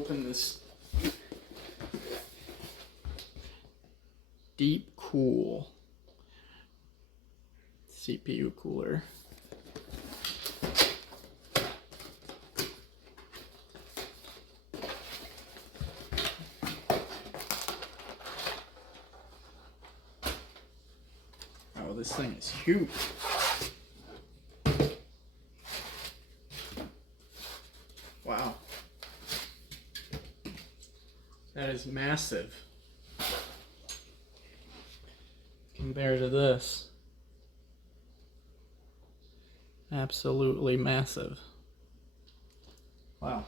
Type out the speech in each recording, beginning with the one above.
open this Deep Cool CPU cooler. Oh, this thing is huge. Wow. That is massive compared to this. Absolutely massive. Wow.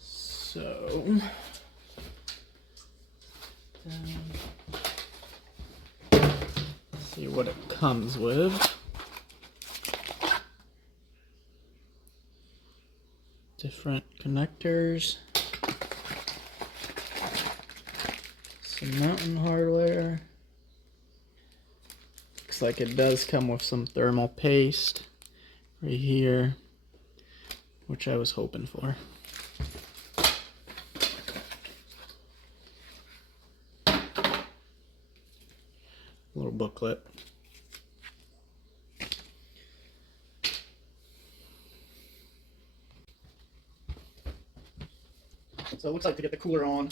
So, see what it comes with. Different connectors, some mounting hardware. Looks like it does come with some thermal paste right here, which I was hoping for. A little booklet. So it looks like to get the cooler on,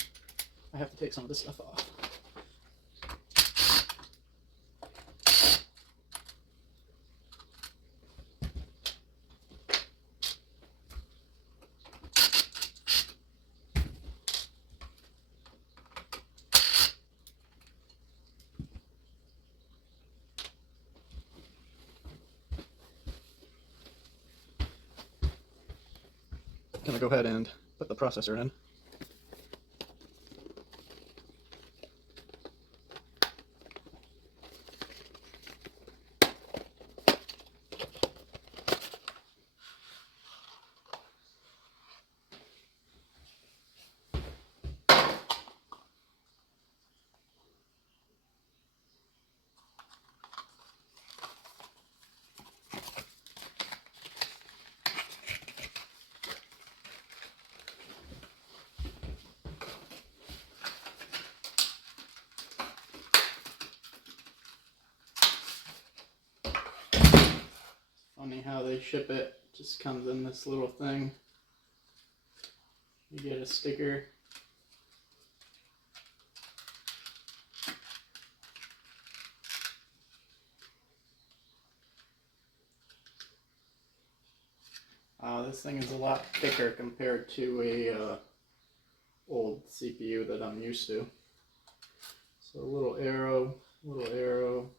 I have to take some of this stuff off. I'm gonna go ahead and put the processor in. Funny how they ship it, just comes in this little thing. You get a sticker. This thing is a lot thicker compared to a old CPU that I'm used to. So a little arrow, little arrow.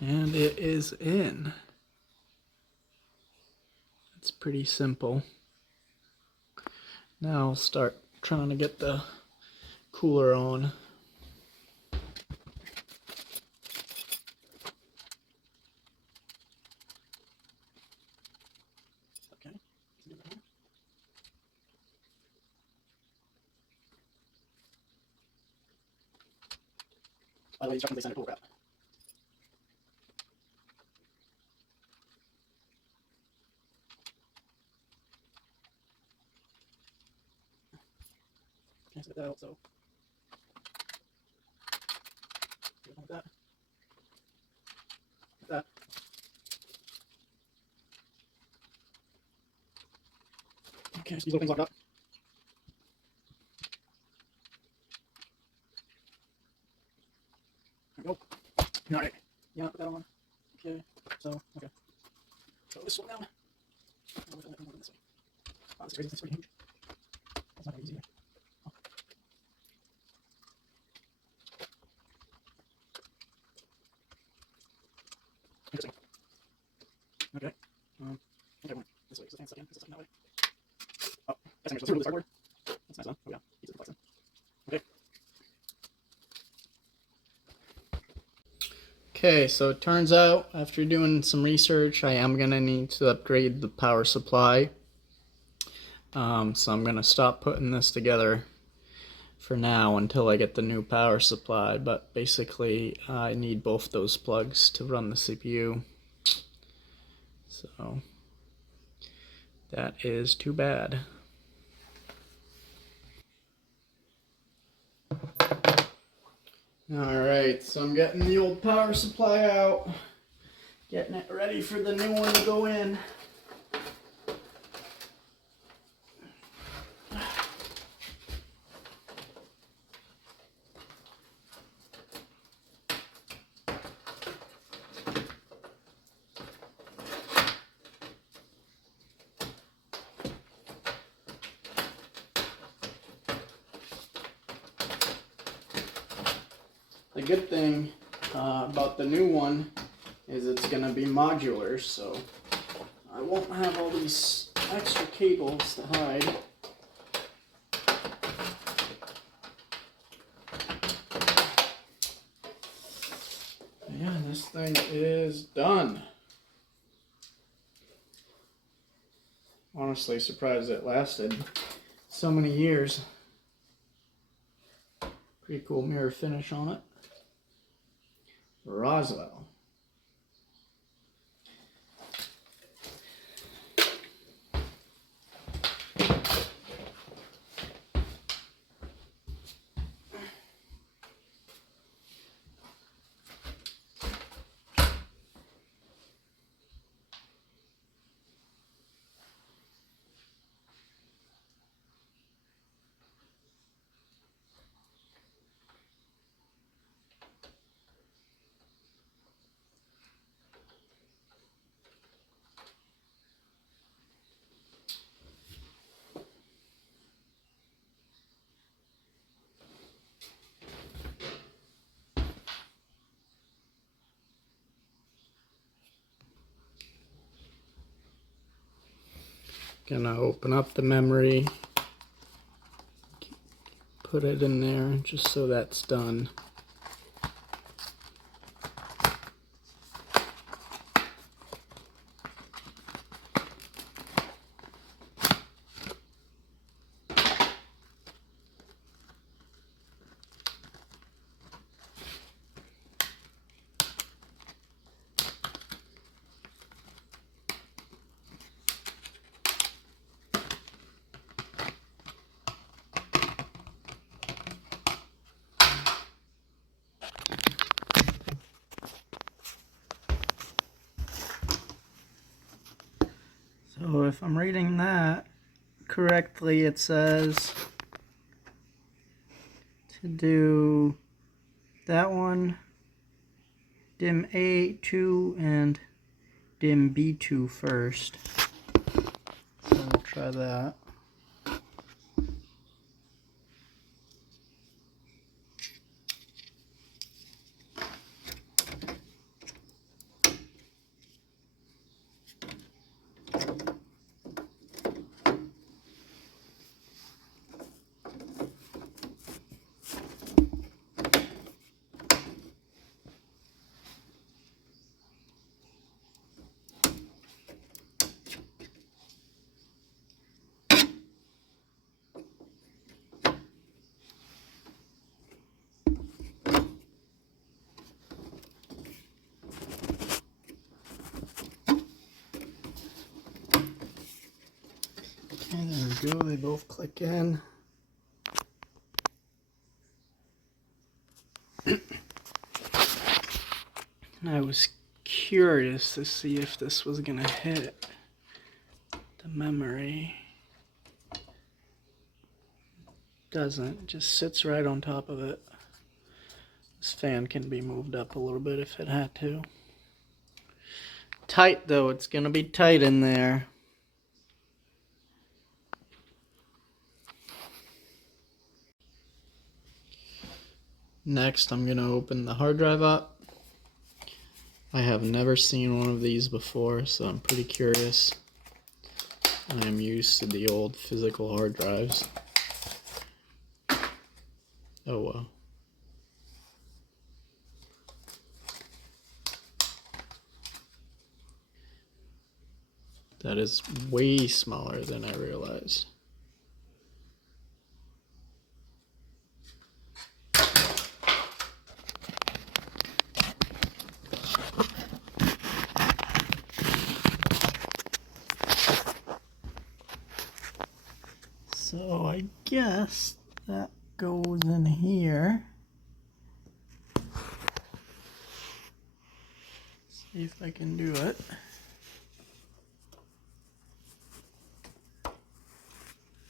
And it is in. It's pretty simple. Now I'll start trying to get the cooler on. Okay. By the way, instructions they send are cool crap. Can't spit that out, so. Like that. Like that. Okay, just these little things locked up. There we go. Alright. Yeah, put that on. Okay. So, okay. So this one down. This way. Wow, this is pretty huge. That's not very easy. Interesting. Okay. Okay, I went this way because I can't suck in because it's sucking that way. Oh, that's actually through this hardware. That's nice, huh? Oh, yeah. Easy to flex in. Okay. Okay, so it turns out after doing some research, I am going to need to upgrade the power supply. So I'm going to stop putting this together for now until I get the new power supply. But basically, I need both those plugs to run the CPU. So that is too bad. Alright, so I'm getting the old power supply out, getting it ready for the new one to go in. The good thing about the new one is it's going to be modular, so I won't have all these extra cables to hide. Yeah, this thing is done. Honestly surprised it lasted so many years. Pretty cool mirror finish on it. Roswell. Gonna open up the memory, put it in there just so that's done. So if I'm reading that correctly, it says to do that one, dim A2 and dim B2 first. So we'll try that. Okay, there we go, they both click in. I was curious to see if this was gonna hit the memory. Doesn't, it just sits right on top of it. This fan can be moved up a little bit if it had to. Tight though, it's gonna be tight in there. Next, I'm gonna open the hard drive up. I have never seen one of these before, so I'm pretty curious. I am used to the old physical hard drives. Oh wow. That is way smaller than I realized. So I guess that goes in here. See if I can do it.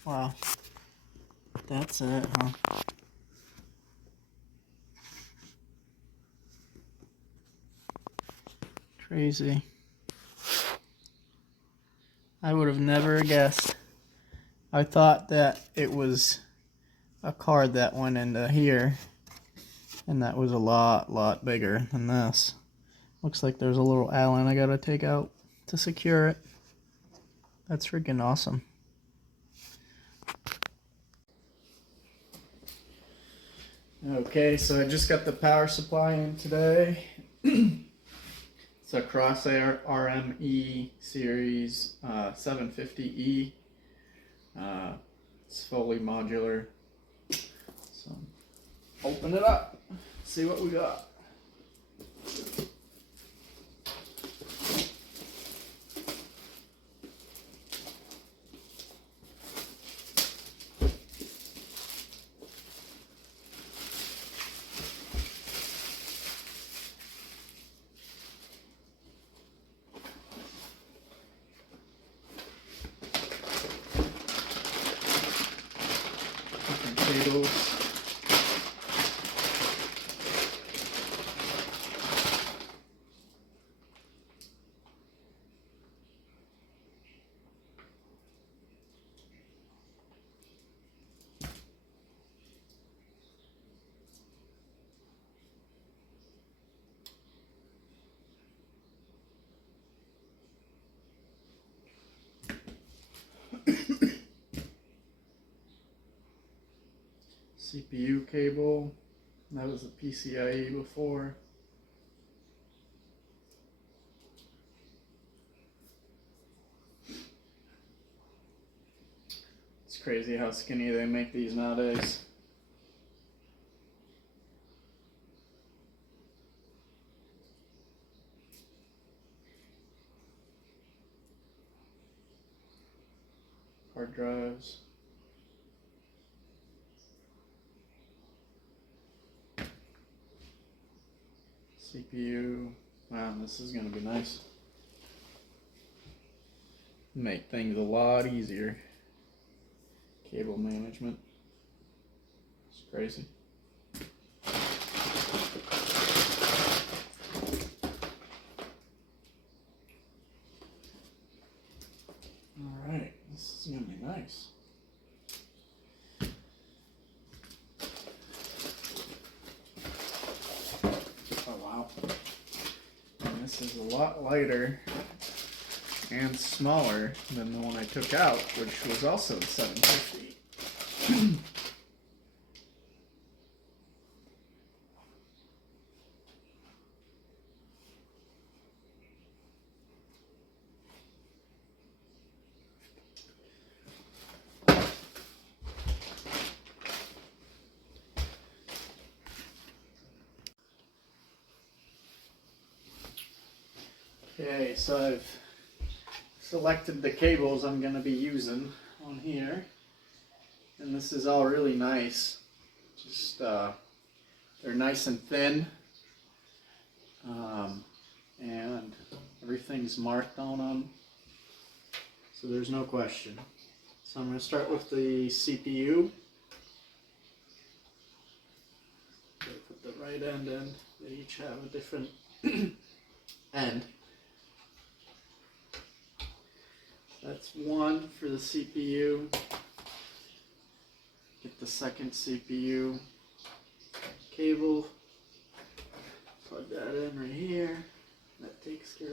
Wow. That's it, huh? Crazy. I would have never guessed. I thought that it was a card that went into here, and that was a lot bigger than this. Looks like there's a little Allen I gotta take out to secure it. That's freaking awesome. Okay, so I just got the power supply in today. It's a Crosshair RME series 750E. It's fully modular. So open it up, see what we got. Different cables. CPU cable. That was a PCIe before. It's crazy how skinny they make these nowadays. Hard drives. CPU. Wow, this is going to be nice. Make things a lot easier. Cable management. It's crazy. Alright, this is going to be nice. Oh wow. And this is a lot lighter and smaller than the one I took out, which was also 750. Okay, so I've selected the cables I'm going to be using on here, and this is all really nice. Just they're nice and thin, and everything's marked on them, so there's no question. So I'm going to start with the CPU. Put the right end in. They each have a different end. That's one for the CPU. Get the second CPU cable. Plug that in right here. That takes care of